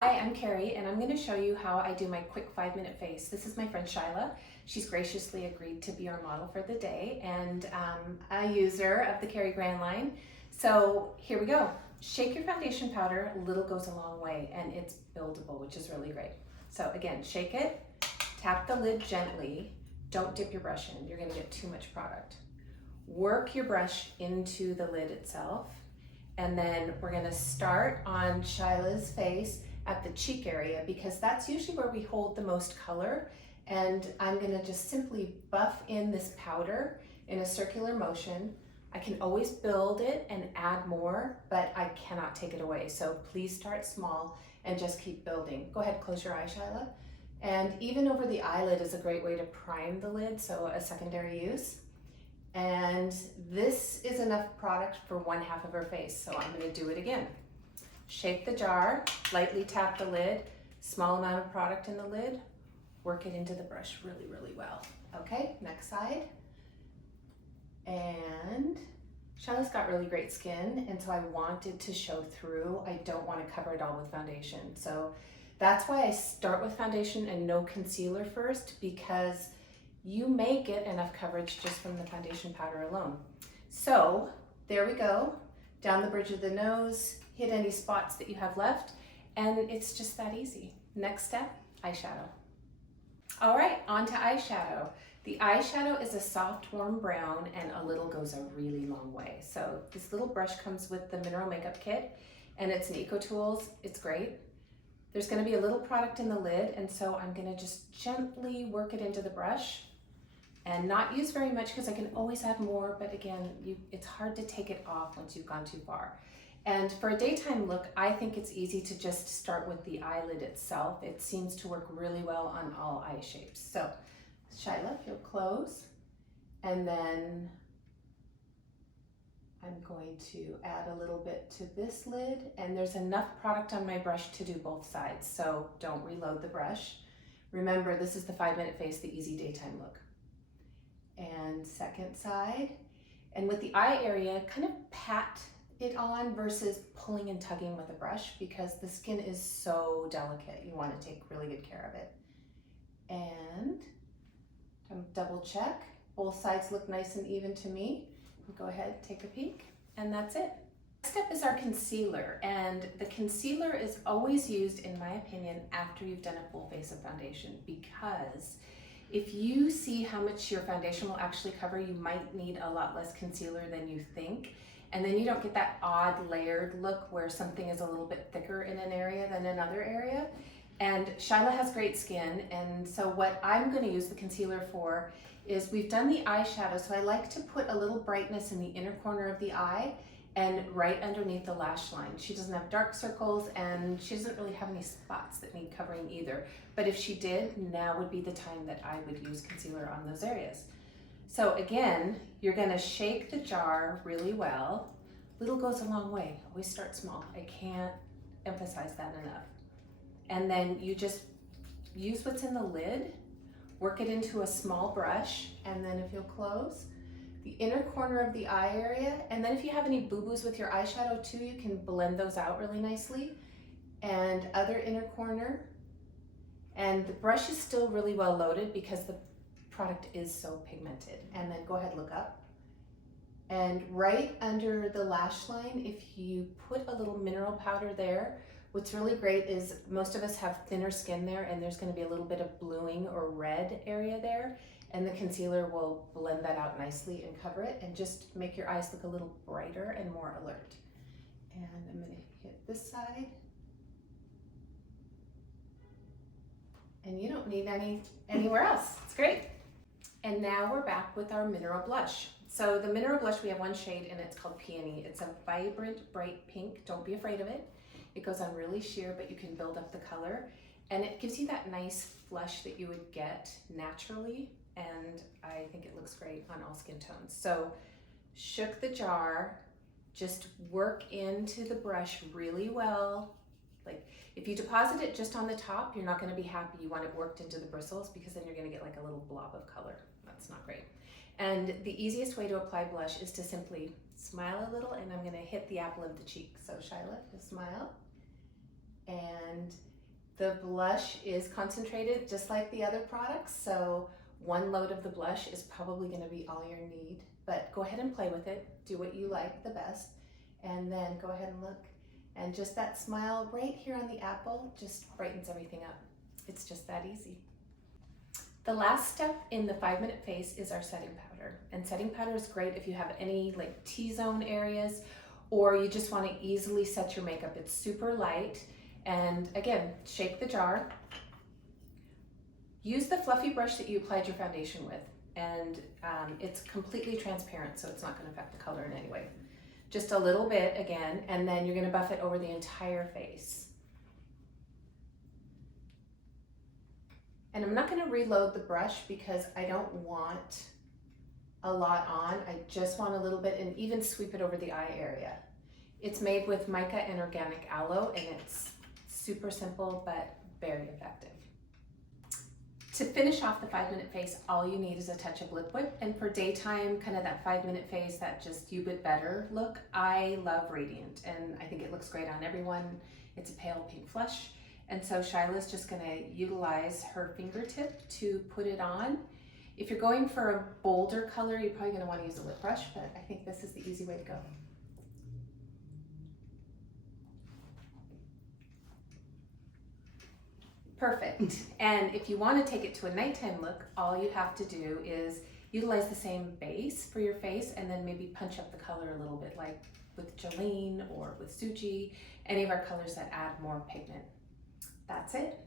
Hi, I'm Kari, and I'm going to show you how I do my quick 5-minute face. This is my friend Shyla. She's graciously agreed to be our model for the day, and a user of the Kari Gran line. So here we go. Shake your foundation powder. A little goes a long way, and it's buildable, which is really great. So again, shake it, tap the lid gently. Don't dip your brush in. You're going to get too much product. Work your brush into the lid itself, and then we're going to start on Shyla's face at the cheek area because that's usually where we hold the most color, and I'm going to just simply buff in this powder in a circular motion. I can always build it and add more, but I cannot take it away, so please start small and just keep building. Go ahead, close your eye, Shyla. And even over the eyelid is a great way to prime the lid, so a secondary use. And this is enough product for 1/2 of her face, so I'm going to do it again. Shake the jar, lightly tap the lid, small amount of product in the lid, work it into the brush really, really well. Okay, next side. And Shyla's got really great skin, and so I wanted to show through. I don't want to cover it all with foundation. So that's why I start with foundation and no concealer first, because you may get enough coverage just from the foundation powder alone. So there we go, down the bridge of the nose, hit any spots that you have left, and it's just that easy. Next step, eyeshadow. All right, on to eyeshadow. The eyeshadow is a soft, warm brown, and a little goes a really long way. So this little brush comes with the mineral makeup kit, and it's an Eco Tools. It's great. There's gonna be a little product in the lid, and so I'm gonna just gently work it into the brush and not use very much because I can always add more, but again, it's hard to take it off once you've gone too far. And for a daytime look, I think it's easy to just start with the eyelid itself. It seems to work really well on all eye shapes. So Shyla, if you'll close, and then I'm going to add a little bit to this lid, and there's enough product on my brush to do both sides, so don't reload the brush. Remember, this is the 5-minute face, the easy daytime look. And second side, and with the eye area, kind of pat it on versus pulling and tugging with a brush because the skin is so delicate. You want to take really good care of it. And double check. Both sides look nice and even to me. Go ahead, take a peek, and that's it. Next step is our concealer, and the concealer is always used, in my opinion, after you've done a full face of foundation, because if you see how much your foundation will actually cover, you might need a lot less concealer than you think. And then you don't get that odd layered look where something is a little bit thicker in an area than another area. And Shyla has great skin, and so what I'm going to use the concealer for is we've done the eyeshadow, so I like to put a little brightness in the inner corner of the eye and right underneath the lash line. She doesn't have dark circles, and she doesn't really have any spots that need covering either. But if she did, now would be the time that I would use concealer on those areas. So again, you're gonna shake the jar really well. Little goes a long way. Always start small. I can't emphasize that enough. And then you just use what's in the lid, work it into a small brush, and then if you'll close, the inner corner of the eye area, and then if you have any boo-boos with your eyeshadow too, you can blend those out really nicely. And other inner corner. And the brush is still really well loaded because the product is so pigmented. And then go ahead, look up. And right under the lash line, if you put a little mineral powder there, what's really great is most of us have thinner skin there, and there's going to be a little bit of bluing or red area there, and the concealer will blend that out nicely and cover it and just make your eyes look a little brighter and more alert. And I'm going to hit this side. And you don't need anywhere else. It's great. And now we're back with our mineral blush. So the mineral blush, we have one shade, and it's called Peony. It's a vibrant, bright pink. Don't be afraid of it. It goes on really sheer, but you can build up the color. And it gives you that nice flush that you would get naturally. And I think it looks great on all skin tones. So shook the jar, just work into the brush really well. Like if you deposit it just on the top, you're not going to be happy. You want it worked into the bristles because then you're going to get like a little blob of color. That's not great. And the easiest way to apply blush is to simply smile a little, and I'm going to hit the apple of the cheek. So Shyla, just smile. And The blush is concentrated just like the other products, so one load of the blush is probably going to be all you need, but go ahead and play with it. Do what you like the best, and then go ahead and look. And just that smile right here on the apple just brightens everything up. It's just that easy. The last step in the 5-minute face is our setting powder. And setting powder is great if you have any like T-zone areas, or you just want to easily set your makeup. It's super light. And again, shake the jar. Use the fluffy brush that you applied your foundation with. And it's completely transparent, so it's not going to affect the color in any way. Just a little bit again, and then you're going to buff it over the entire face. And I'm not going to reload the brush because I don't want a lot on. I just want a little bit, and even sweep it over the eye area. It's made with mica and organic aloe, and it's super simple but very effective. To finish off the 5-minute face, all you need is a touch of lip whip. And for daytime, kind of that 5-minute face, that just you but better look, I love Radiant, and I think it looks great on everyone. It's a pale pink flush. And so Shyla's just gonna utilize her fingertip to put it on. If you're going for a bolder color, you're probably gonna wanna use a lip brush, but I think this is the easy way to go. Perfect. And if you want to take it to a nighttime look, all you have to do is utilize the same base for your face and then maybe punch up the color a little bit, like with Jolene or with Suji, any of our colors that add more pigment. That's it.